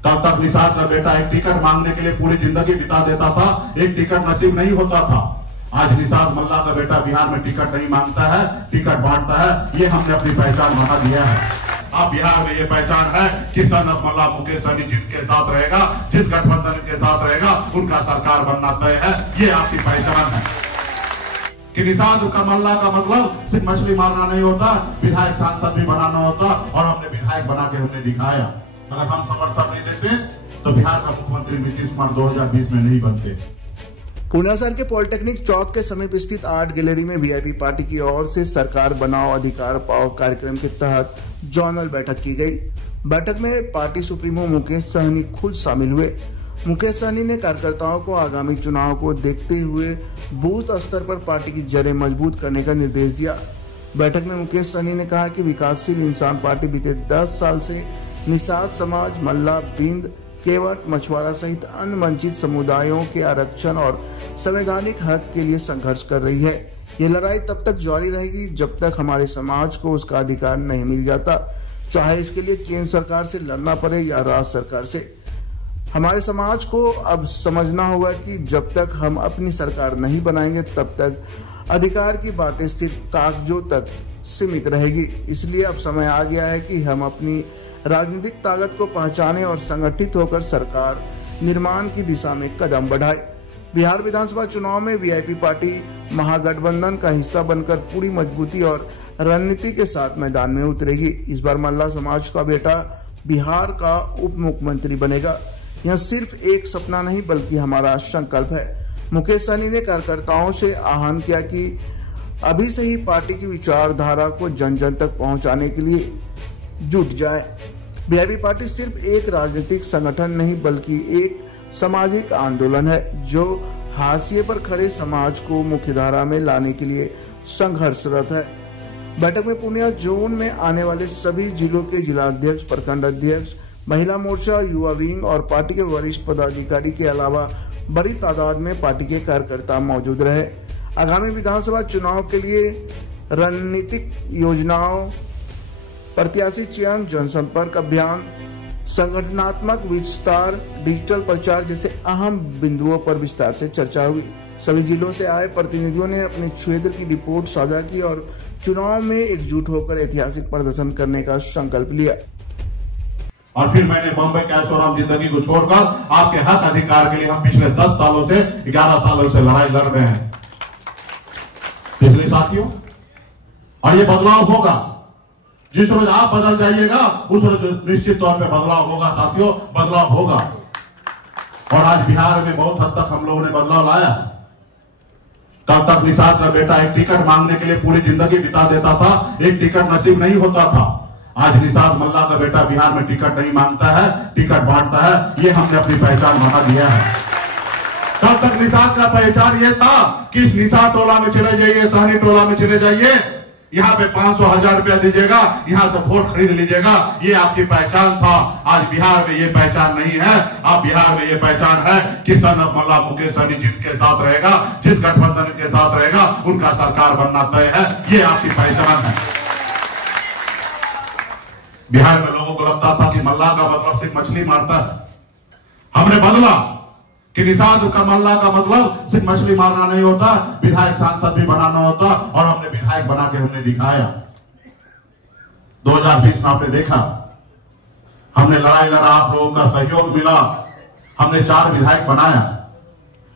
कल तक निषाद का बेटा एक टिकट मांगने के लिए पूरी जिंदगी बिता देता था, एक टिकट नसीब नहीं होता था। आज निषाद मल्ला का बेटा बिहार में टिकट नहीं मांगता है, टिकट बांटता है। ये हमने अपनी पहचान बना दिया है। अब बिहार में ये पहचान है कि सनत मल्ला मुकेश सहनी जिनके साथ रहेगा, जिस गठबंधन के साथ रहेगा, उनका सरकार बनना तय है। ये आपकी पहचान है कि निषाद का मल्ला का मतलब सिर्फ मछली मारना नहीं होता, विधायक सांसद भी बनाना होता। और हमने विधायक बना के हमने दिखाया। अगर हम समर्थन नहीं देते तो बिहार का मुख्यमंत्री नीतीश कुमार 2020 में नहीं बनते। पूर्णिया शहर के पॉलिटेक्निक चौक के समीप स्थित आर्ट गैलरी में वीआईपी पार्टी की ओर से सरकार बनाओ अधिकार पाओ कार्यक्रम के तहत जोनल बैठक की गई। बैठक में पार्टी सुप्रीमो मुकेश सहनी खुद शामिल हुए। मुकेश सहनी ने कार्यकर्ताओं को आगामी चुनाव को देखते हुए बूथ स्तर पर पार्टी की जड़ें मजबूत करने का निर्देश दिया। बैठक में मुकेश सहनी ने कहा कि विकासशील इंसान पार्टी बीते 10 साल से निषाद समाज, मल्ला, बिंद, केवट, मछुआरा सहित अन्य वंचित समुदायों के आरक्षण और संवैधानिक हक के लिए संघर्ष कर रही है। ये लड़ाई तब तक जारी रहेगी जब तक हमारे समाज को उसका अधिकार नहीं मिल जाता, चाहे इसके लिए केंद्र सरकार से लड़ना पड़े या राज्य सरकार से। हमारे समाज को अब समझना होगा कि जब तक हम अपनी सरकार नहीं बनाएंगे तब तक अधिकार की बातें सिर्फ कागजों तक सीमित रहेगी। इसलिए अब समय आ गया है कि हम अपनी राजनीतिक ताकत को पहचाने और संगठित होकर सरकार निर्माण की दिशा में कदम बढ़ाए। बिहार विधानसभा चुनाव में वीआईपी पार्टी महागठबंधन का हिस्सा बनकर पूरी मजबूती और रणनीति के साथ मैदान में उतरेगी। इस बार मल्ला समाज का बेटा बिहार का उप मुख्यमंत्री बनेगा। यह सिर्फ एक सपना नहीं बल्कि हमारा संकल्प है। मुकेश सहनी ने कार्यकर्ताओं से आह्वान किया कि अभी से ही पार्टी की विचारधारा को जन जन तक पहुंचाने के लिए जुट जाए। वीआईपी पार्टी सिर्फ एक राजनीतिक संगठन नहीं बल्कि एक सामाजिक आंदोलन है जो हाशिए पर खड़े समाज को मुख्यधारा में लाने के लिए संघर्षरत है। बैठक में पूर्णिया जोन में आने वाले सभी जिलों के जिलाध्यक्ष, प्रखंड अध्यक्ष, महिला मोर्चा, युवा विंग और पार्टी के वरिष्ठ पदाधिकारी के अलावा बड़ी तादाद में पार्टी के कार्यकर्ता मौजूद रहे। आगामी विधानसभा चुनाव के लिए रणनीतिक योजनाओं, प्रत्याशी चयन, जनसंपर्क अभियान, संगठनात्मक विस्तार, डिजिटल प्रचार जैसे अहम बिंदुओं पर विस्तार से चर्चा हुई। सभी जिलों से आए प्रतिनिधियों ने अपने क्षेत्र की रिपोर्ट साझा की और चुनाव में एकजुट होकर ऐतिहासिक प्रदर्शन करने का संकल्प लिया। और फिर मैंने बॉम्बे के ऐशोराम जिंदगी को छोड़कर आपके हक अधिकार के लिए हम पिछले 10 सालों से 11 सालों से लड़ाई लड़ रहे हैं पिछले साथियों। और ये बदलाव होगा। जिस रोज आप बदल जाइएगा उस रोज निश्चित तौर पे बदलाव होगा साथियों, बदलाव होगा। और आज बिहार में बहुत हद तक हम लोगों ने बदलाव लाया। कल तक निषाद का बेटा एक टिकट मांगने के लिए पूरी जिंदगी बिता देता था, एक टिकट नसीब नहीं होता था। आज निषाद मल्ला का बेटा बिहार में टिकट नहीं मांगता है, टिकट बांटता है। ये हमने अपनी पहचान बना दिया है। कल तक निषाद का पहचान ये था कि इस निषाद टोला में चले जाइए, सहनी टोला में चले जाइए, यहाँ पे 500-1000 रुपया दीजिएगा, यहाँ से वोट खरीद लीजिएगा। ये आपकी पहचान था। आज बिहार में ये पहचान नहीं है। अब बिहार में ये पहचान है कि सनत मल्ला मुकेश सहनी जिनके साथ रहेगा, जिस गठबंधन के साथ रहेगा, उनका सरकार बनना तय है। ये आपकी पहचान है। बिहार में लोगों को लगता था कि मल्ला का मतलब सिर्फ मछली मारता है। हमने बदला कि निषाद का मल्ला का मतलब सिर्फ मछली मारना नहीं होता, विधायक सांसद भी बनाना होता। और हमने विधायक बना के हमने दिखाया। 2020 में आपने देखा हमने लड़ाई लड़ा, आप लोगों का सहयोग मिला, हमने 4 विधायक बनाया।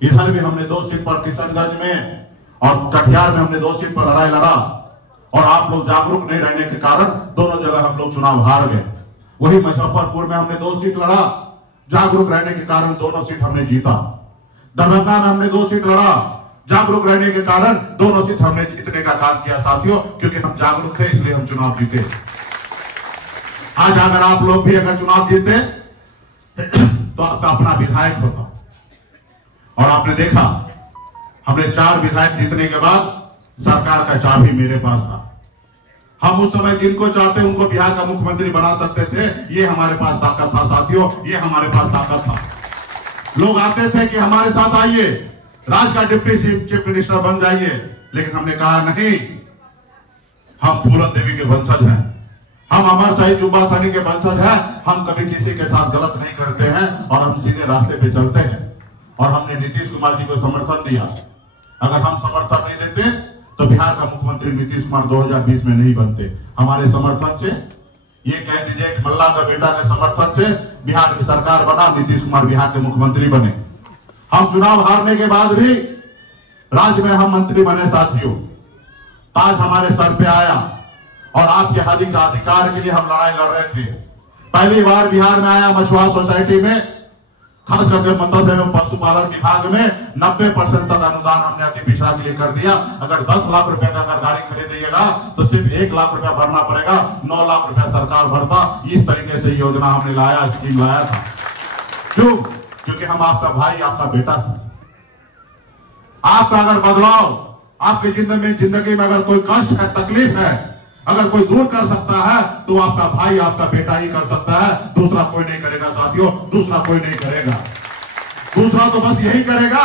इधर भी हमने 2 सीट पर किशनगंज में और कटिहार में हमने 2 सीट पर लड़ाई लड़ा। और आप लोग जागरूक नहीं रहने के कारण दोनों जगह हम लोग चुनाव हार गए। वही मुजफ्फरपुर में हमने 2 सीट लड़ा, जागरूक रहने के कारण दोनों सीट हमने जीता। दरभंगा में हमने 2 सीट लड़ा, जागरूक रहने के कारण दोनों सीट हमने जीतने का काम किया साथियों, क्योंकि हम जागरूक थे इसलिए हम चुनाव जीते। आज अगर आप लोग भी अगर चुनाव जीते तो आपका अपना विधायक होता। और आपने देखा हमने 4 विधायक जीतने के बाद सरकार का चाबी मेरे पास था। हम उस समय जिनको चाहते उनको बिहार का मुख्यमंत्री बना सकते थे। ये हमारे पास ताकत था साथियों, ये हमारे पास ताकत था। लोग आते थे कि हमारे साथ आइए, राज्य का डिप्टी चीफ मिनिस्टर बन जाइए, लेकिन हमने कहा नहीं, हम फूलन देवी के वंशज हैं, हम अमर शहीद जुब्बा सहनी के वंशज हैं, हम कभी किसी के साथ गलत नहीं करते हैं और हम सीधे रास्ते पे चलते हैं। और हमने नीतीश कुमार जी को समर्थन दिया। अगर हम समर्थन नहीं देते तो बिहार का मुख्यमंत्री नीतीश कुमार 2020 में नहीं बनते। हमारे समर्थन से, ये कह दीजिए कि मल्ला का बेटा के समर्थन से बिहार की सरकार बना, नीतीश कुमार बिहार के मुख्यमंत्री बने। हम चुनाव हारने के बाद भी राज्य में हम मंत्री बने साथियों, ताज हमारे सर पे आया और आपके अधिकार के लिए हम लड़ाई लड़ रहे थे। पहली बार बिहार में आया मछुआरा सोसाइटी में, खास करके मत्स्य एवं पशुपालन विभाग में 90% तक अनुदान हमने अति पिछड़ा के लिए कर दिया। अगर 10 लाख रुपए का अगर गाड़ी खरीदिएगा तो सिर्फ 1 लाख रुपया भरना पड़ेगा, 9 लाख रुपया सरकार भरता। इस तरीके से योजना हमने लाया, स्कीम लाया था। क्यों? क्योंकि हम आपका भाई, आपका बेटा था। आपका अगर बदलाव, आपकी जिंदगी में अगर कोई कष्ट है, तकलीफ है, अगर कोई दूर कर सकता है तो आपका भाई, आपका बेटा ही कर सकता है। दूसरा कोई नहीं करेगा साथियों, दूसरा कोई नहीं करेगा। दूसरा तो बस यही करेगा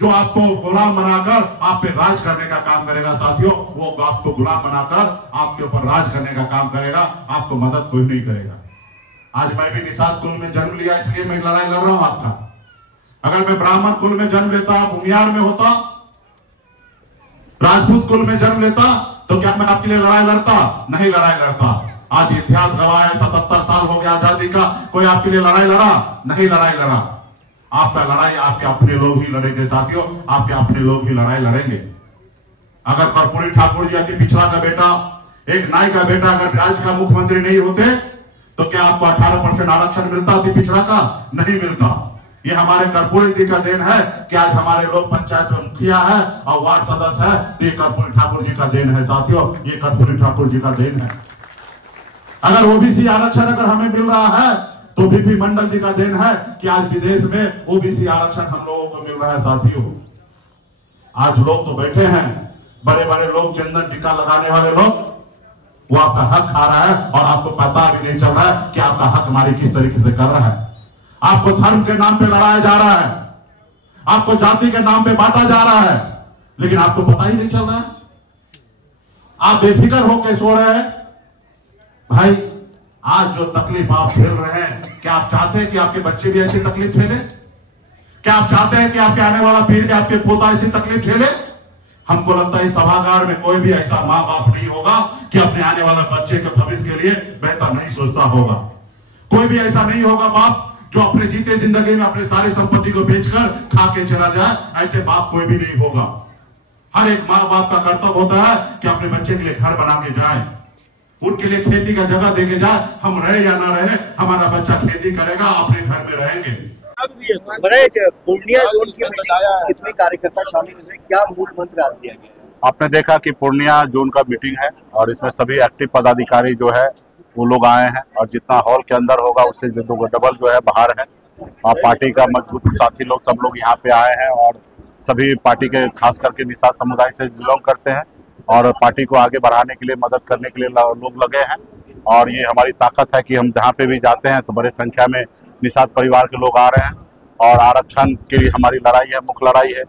जो आपको गुलाम बनाकर आप पे राज करने का काम करेगा साथियों। वो आपको गुलाम बनाकर आपके ऊपर राज करने का काम करेगा, आपको मदद कोई नहीं करेगा। आज मैं भी निषाद कुल में जन्म लिया, इसलिए मैं लड़ाई लड़ रहा हूं आपका। अगर मैं ब्राह्मण कुल में जन्म लेता, भूमियार में होता, राजपूत कुल में जन्म लेता, तो क्या मैं आपके लिए लड़ाई लड़ता? नहीं लड़ाई लड़ता। आज इतिहास गवाह है, 77 साल हो गया आजादी का, कोई आपके लिए लड़ाई लड़ा? नहीं लड़ाई लड़ा। आपका लड़ाई आपके अपने लोग ही लड़ेंगे साथियों, आपके अपने लोग ही लड़ाई लड़ेंगे। अगर कर्पूरी ठाकुर जी अति पिछड़ा का बेटा, एक नाई का बेटा अगर राज्य का मुख्यमंत्री नहीं होते तो क्या आपको 18% आरक्षण मिलता अति पिछड़ा का? नहीं मिलता। ये हमारे कर्पूरी जी का देन है कि आज हमारे लोग पंचायत में मुखिया है और वार्ड सदस्य है, तो ये कर्पूरी ठाकुर जी का देन है साथियों, ये कर्पूरी ठाकुर जी का देन है। अगर ओबीसी आरक्षण अगर हमें मिल रहा है तो बीपी मंडल जी का देन है कि आज विदेश में ओबीसी आरक्षण हम लोगों को मिल रहा है साथियों। आज लोग तो बैठे हैं, बड़े बड़े लोग, चंदन टीका लगाने वाले लोग, वो आपका हक खा रहा है और आपको पता भी नहीं चल रहा है कि आपका हक हमारी किस तरीके से कर रहा है। आपको धर्म के नाम पे लड़ाया जा रहा है, आपको जाति के नाम पे बांटा जा रहा है, लेकिन आपको पता ही नहीं चल रहा है। आप बेफिक्र होकर सो रहे हैं। भाई, आज जो तकलीफ आप झेल रहे हैं, क्या आप चाहते हैं कि आपके बच्चे भी ऐसी तकलीफ झेले? क्या आप चाहते हैं कि आपके आने वाला पीढ़ी, आपके पोता ऐसी तकलीफ झेले? हमको लगता है इस सभागार में कोई भी ऐसा माँ बाप नहीं होगा कि अपने आने वाले बच्चे के भविष्य के लिए बेहतर नहीं सोचता होगा। कोई भी ऐसा नहीं होगा बाप जो अपने जीते जिंदगी में अपने सारी संपत्ति को बेचकर खा के चला जाए। ऐसे बाप कोई भी नहीं होगा। हर एक माँ बाप का कर्तव्य होता है कि अपने बच्चे के लिए घर बना के जाए, उनके लिए खेती का जगह दे के जाए। हम रहे या ना रहे, हमारा बच्चा खेती करेगा, अपने घर में रहेंगे। पूर्णिया जोन की मीटिंग कितने कार्यकर्ता शामिल हुए, क्या मूल मंत्र आज दिया गया? आपने देखा कि पूर्णिया जोन का मीटिंग है और इसमें सभी एक्टिव पदाधिकारी जो है वो लोग आए हैं और जितना हॉल के अंदर होगा उससे जो डबल जो है बाहर है। और पार्टी का मजबूत साथी लोग सब लोग यहाँ पे आए हैं और सभी पार्टी के खास करके निषाद समुदाय से बिलोंग करते हैं और पार्टी को आगे बढ़ाने के लिए, मदद करने के लिए लोग लगे हैं। और ये हमारी ताकत है कि हम जहाँ पे भी जाते हैं तो बड़े संख्या में निषाद परिवार के लोग आ रहे हैं और आरक्षण के लिए हमारी लड़ाई है, मुख्य लड़ाई है।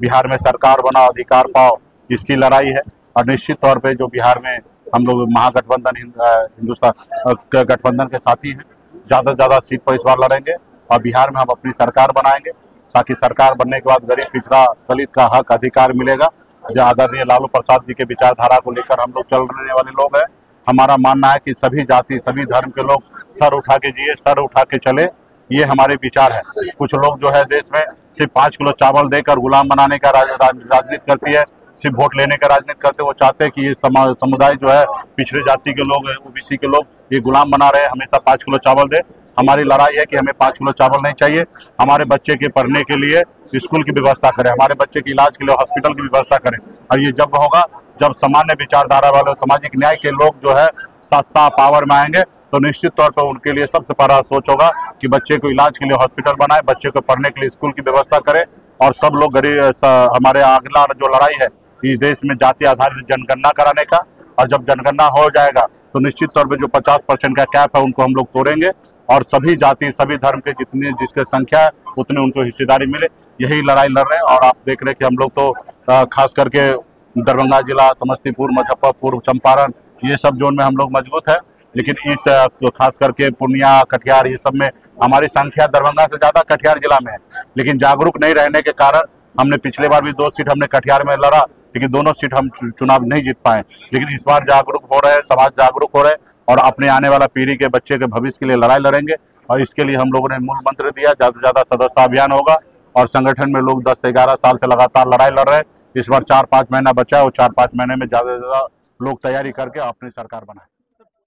बिहार में सरकार बनाओ, अधिकार पाओ, इसकी लड़ाई है। और निश्चित तौर पे जो बिहार में हम लोग महागठबंधन हिंदुस्तान गठबंधन के साथी हैं, ज़्यादा से ज़्यादा सीट पर इस बार लड़ेंगे और बिहार में हम अपनी सरकार बनाएंगे ताकि सरकार बनने के बाद गरीब पिछड़ा दलित का हक अधिकार मिलेगा। जो आदरणीय लालू प्रसाद जी के विचारधारा को लेकर हम लोग चलने वाले लोग हैं। हमारा मानना है कि सभी जाति, सभी धर्म के लोग सर उठा के जिए, सर उठा के चले, ये हमारे विचार है। कुछ लोग जो है देश में सिर्फ 5 किलो चावल देकर गुलाम बनाने का राजनीति करती है, सिर्फ वोट लेने का राजनीति करते हैं। वो चाहते हैं कि ये समुदाय जो है, पिछड़े जाति के लोग, ओबीसी के लोग, ये गुलाम बना रहे हैं, हमेशा 5 किलो चावल दे। हमारी लड़ाई है कि हमें 5 किलो चावल नहीं चाहिए। हमारे बच्चे के पढ़ने के लिए स्कूल की व्यवस्था करें, हमारे बच्चे के इलाज के लिए हॉस्पिटल की व्यवस्था करें। और ये जब होगा जब सामान्य विचारधारा वाले, सामाजिक न्याय के लोग जो है सत्ता पावर में आएंगे तो निश्चित तौर पर उनके लिए सबसे पहला सोच होगा कि बच्चे को इलाज के लिए हॉस्पिटल बनाए, बच्चे को पढ़ने के लिए स्कूल की व्यवस्था करें। और सब लोग गरीब, हमारे अगला जो लड़ाई है इस देश में जाति आधारित जनगणना कराने का। और जब जनगणना हो जाएगा तो निश्चित तौर पे जो 50% का कैप है उनको हम लोग तोड़ेंगे और सभी जाति, सभी धर्म के जिसके संख्या है उतने उनको हिस्सेदारी मिले। यही लड़ाई लड़ रहे हैं। और आप देख रहे हैं कि हम लोग तो खास करके दरभंगा जिला, समस्तीपुर, मुजफ्फरपुर, चंपारण, ये सब जोन में हम लोग मजबूत है लेकिन इस खास करके पूर्णिया कटिहार ये सब में हमारी संख्या दरभंगा से ज्यादा कटिहार जिला में है, लेकिन जागरूक नहीं रहने के कारण हमने पिछले बार भी 2 सीट हमने कटिहार में लड़ा, लेकिन दोनों सीट हम चुनाव नहीं जीत पाए। लेकिन इस बार जागरूक हो रहे हैं, समाज जागरूक हो रहे हैं और अपने आने वाला पीढ़ी के बच्चे के भविष्य के लिए लड़ाई लड़ेंगे। और इसके लिए हम लोगों ने मूल मंत्र दिया, ज्यादा से ज्यादा सदस्यता अभियान होगा और संगठन में लोग 10 से 11 साल से लगातार लड़ाई लड़ रहे हैं। इस बार 4-5 महीना बचा है और 4-5 महीने में ज्यादा से ज्यादा लोग तैयारी करके अपनी सरकार बनाए।